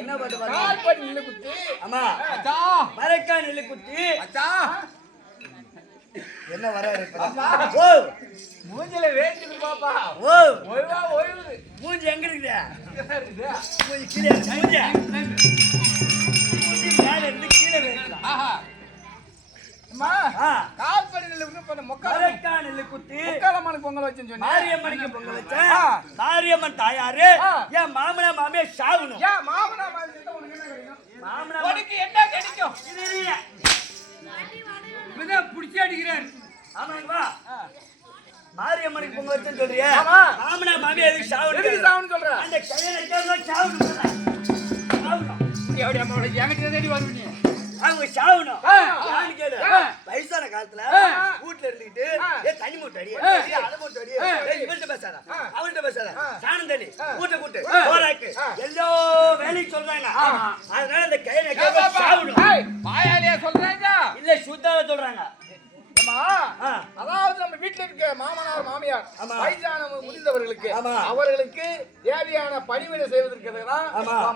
என்ன பாட்டு பாடு? கால் படி நெல்லு குத்தி. ஆமா. அச்சா. மரக்கா நெல்லு குத்தி. அச்சா. என்ன வராரு இப்ப? ஓ மூஞ்சில வேஞ்சிடு பாப்பா. ஓ ஓய்வா ஓய்வு. மூஞ்சி எங்க இருக்குடா? இருக்குதா? மூஞ்சி கீழ மூஞ்சி. மூஞ்சி மேல இருந்து கீழ வேறடா. ஆஹா. அம்மா. கால் படி நெல்லு குத்தி பண்ண மரக்கா நெல்லு குத்தி. முக்காலம்மனுக்கு பொங்கல் வச்சேன்னு சொன்னேன். மாரியம்மனுக்கு பொங்கல் வச்சேன். மாரியம்மன் தாயாரு ஏன் மாமனா மாமியா சாவணும். ஏன் மாமனா மாமியா உனக்கு என்ன கிடைக்கும்? மாமனா உனக்கு என்ன கிடைக்கும்? இது இவன் புடிச்சு அடிக்கிறார். ஆமாங்க வா. மாரியம்மனுக்கு பொங்கல் வச்சேன்னு சொல்றியே. ஆமா. மாமனா மாமியா எதுக்கு சாவணும்? எதுக்கு சாவணும் சொல்ற? அந்த கல்யாணத்துக்கு சாவணும். சாவணும். எப்படி அம்மா என்கிட்ட தேடி வருவீங்க? அவங்க சாவணும். யாரு கேளு? வயசான காலத்துல வீட்டுல இருந்துகிட்டு ஏ தண்ணி மூட்டை அடி, அடை மூட்டை அடி, இவன்கிட்ட பேசாத, அவன்கிட்ட பேசாத, சாணம் தண்ணி கூட்ட கூட்டு போராக்கு எல்லா வேலையும் சொல்றாங்க. அதனால அந்த கையில சாவணும். பாயாலியா சொல்றாங்க இல்ல சுத்தால சொல்றாங்க. அதாவது நம்ம வீட்டுல இருக்க மாமனார் மாமியார் வயசான முதிர்ந்தவர்களுக்கு அவர்களுக்கு தேவையான பணிவிடை செய்வதற்கு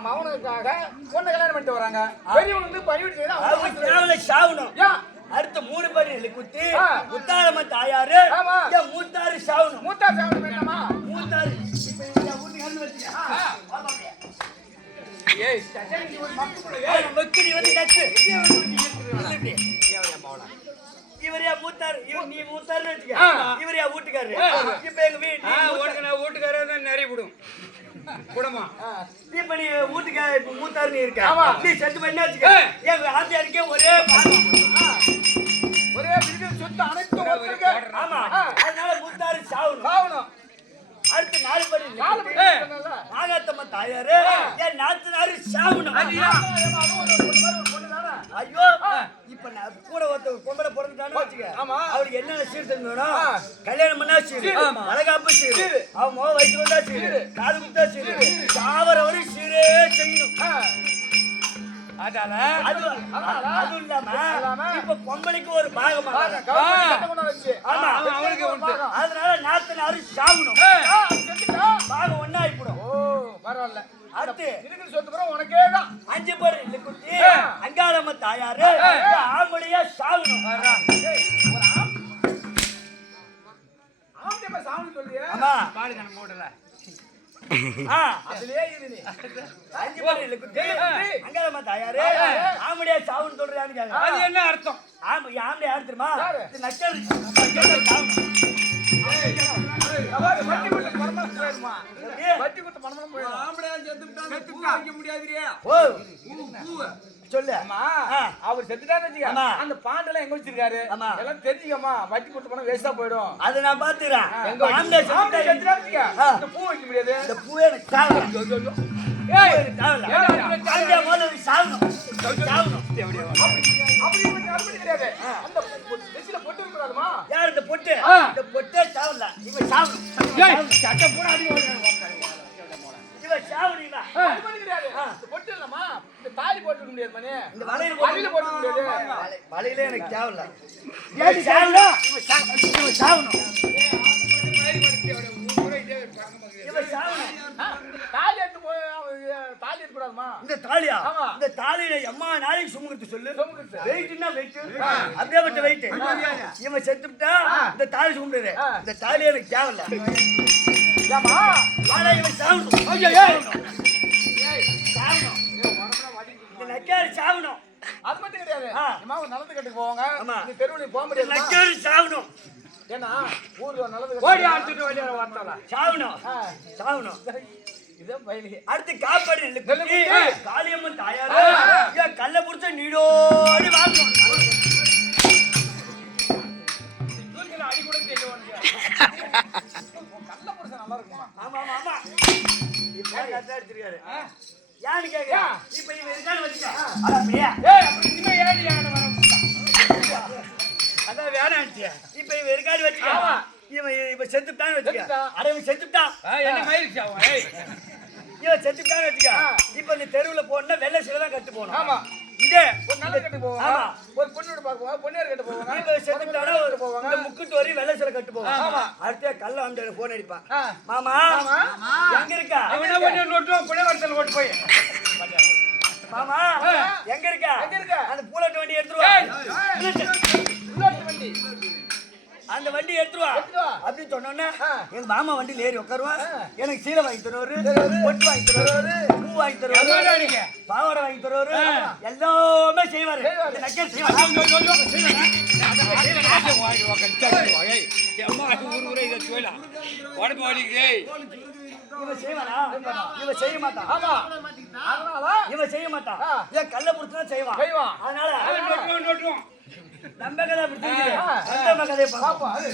மௌனத்துக்காக பொண்ணு கல்யாணம் பண்ணிட்டு வராங்க. பெரியவங்களுக்கு பணிவிடை செய்யணும். சாவணும். அடுத்த 3 பேர் நெல்லு குத்தி முத்தாரம்ம தாயாரு மூத்தாரு சாவணும். மூத்தார் சாவணும் வேண்டாமா? மூத்தாரு இவரையா மூத்தாரு, நீ மூத்தாருன்னு வச்சுக்க. இவரையா வீட்டுக்காரு. இப்ப எங்க வீட்டுக்காரே தான் நிறைய விடும் குடமா. இப்ப நீ வீட்டுக்கார இப்ப மூத்தாரு நீ இருக்க. நீ செத்து பண்ணி வச்சுக்க. எங்க ஆந்தியாருக்கே ஒரே ஒரே சொத்து அனைத்தும். ஆமா. அதனால மூத்தாரு சாவணும். சாவணும். அடுத்து 4 பேர் நாகாத்தம்ம தாயாரு என் நாத்தனாரு சாவணும். ஐயோ இப்ப நான் கூட ஒருத்த பொம்பளை பிறந்துட்டான்னு வச்சுக்க. அவருக்கு என்னென்ன சீர் வேணும்? கல்யாணம் பண்ணா சீரு, அழகாப்பு சீரு, அவன் முக வயசு வந்தா சீரு, காது குத்தா சீரு, சாவர வரை சீரே செய்யணும். அதுவும் இல்லாம இப்ப பொங்கலுக்கு ஒரு பாகமா அதனால நாத்தனாரு சாவணும். பாகம் ஒன்னா ஆயிப்படும். பரவாயில்ல. அடுத்து சொத்து பிறகு உனக்கே தான் 5 பேர் குத்தி அங்காளம்ம தாயாரு ஆம்பளையா சாவணும். சாவணும் சொல்றியா? ஆமா. பாடு கணக்கு போடல. அதுலயே இருந்து 5 பேர் குத்தி அங்காளம்ம தாயாரு ஆம்பளையா சாவணும் சொல்றான்னு கேக்குறாங்க. அது என்ன அர்த்தம்? ஆம்பளை யாரு தெரியுமா? நக்கல் சாவணும். பட்டி குத்து பரமளம் போயிருமா? பட்டி குத்து பரமளம் போயிடும். ஆம்பளையா செத்துட்டான் பூ வைக்க முடியாதுறியா? ஓ பூ சொல்லு. அவர் செத்துட்டான்னு வச்சுக்க. அந்த பாண்டெல்லாம் எங்க வச்சிருக்காரு எல்லாம் தெரிஞ்சுக்கமா. வட்டி கொடுத்து போனா வேஸ்டா போயிடும். அதை நான் பாத்துக்கிறேன். இந்த பூ வைக்க முடியாது. இந்த பூவே எனக்கு சாவணும். யார் இந்த பொட்டு? இந்த பொட்டே சாவல. இவன் சாவணும். சட்டை பூரா அடி இவன் சாவணும். பொட்டு இல்லமா இந்த தாலி போட்டு முடியாது மணி. இந்த வலையில போட்டு முடியாது. வலையில எனக்கு தேவல. இவன் சாவணும். இவன் சாவணும். இவன் சாவணும். தாலி எடுத்து போய் தாலி எடுக்க கூடாதுமா? இந்த தாலியா? இந்த தாலியில எம்மா நாளைக்கு சுமக்கிறது சொல்லு. வெயிட்னா வெயிட். அப்படியே விட்டு வெயிட். இவன் செத்துட்டா இந்த தாலி சுமக்குது. இந்த தாலி எனக்கு தேவல. ஏமா? ஆனா இவன் சாவணும். ஐயோ ஏய் சாவணும். இந்த நக்காரி சாவணும். அது மட்டும் கிடையாது. அம்மா நல்லது கட்டுக்கு போவாங்க. நீ தெருவுல போக முடியாது. நக்காரி சாவணும். ஏன்னா ஊர்ல நல்லது ஓடி அடிச்சிட்டு வெளிய வரட்டல. சாவணும். சாவணும். இத பைலி. அடுத்து காப்பாடி நெல்லு காளியம்மன் தாயாரே ஏ கல்ல புடிச்ச நீடோடி வாங்கணும். தூக்கில அடி கூட தெரியவங்க. கல்ல புடிச்ச நல்லா இருக்குமா? ஆமா ஆமா ஆமா. இப்ப கட்ட அடிச்சிருக்காரு. யாரு கேக்க? இப்ப இவன் இருக்கான்னு வச்சுக்க. அட அப்படியே. ஏய் அப்படி இனிமே ஏடி யானை வர. அத வேணான்ட்டியா. இப்ப இவன் இருக்கான்னு வச்சுக்க. இவன் இப்ப செத்துட்டான்னு வச்சுக்க. அட இவன் செத்துட்டான். என்ன மயிருக்கு அவன்? ஏய் இவன் செத்துட்டான்னு வச்சுக்க. இப்ப நீ தெருவுல போனா வெள்ளை சீலை தான் கட்டு போணும். ஆமா. இதே ஒரு நல்ல கட்டு போவாங்க. ஆமா. ஒரு பொண்ணோட பாக்குவாங்க, பொண்ணேர் கட்டு போவாங்க. இப்ப செத்துட்டானா போவாங்க. இந்த முக்குட்டு வரி வெள்ளை சீலை கட்டு போவாங்க. ஆமா. அடுத்து கல்ல வந்து போன் அடிப்பான். மாமா எங்க இருக்கா? அவன வந்து நோட்டு புள்ள வரதல ஓட்டு போய். மாமா எங்க இருக்க எங்க இருக்க? அந்த பூலட்டு வண்டி எடுத்துருவா உள்ளாட்டு வண்டி அந்த வண்டி எடுத்துருவா எடுத்துட்டு வா. அப்படின்னு சொன்னோன்னே ஆ. எங்க மாமா வண்டியில ஏறி உட்காருவான் எனக்கு சீலை வாங்கி தருவாரு தருவாரு. பொட்டு வாங்கி தருவாரு பூ வாங்கி தருவாரு பாவாடை வாங்கி தருவாரு எல்லாமே செய்வாரு செய்வாரு. இந்த நக்கல் செய்வாரு இவன் செய்வானா இவன் செய்ய மாட்டான் ஆமா அதனால இவன் செய்ய மாட்டான் ஆ. இவன் கல்ல புடிச்சுதான் செய்வான் செய்வான். அதனால நம்ம கதை அப்படி தெரியுது ஆ. அந்த கதையை பார்ப்போம் பாப்பா அது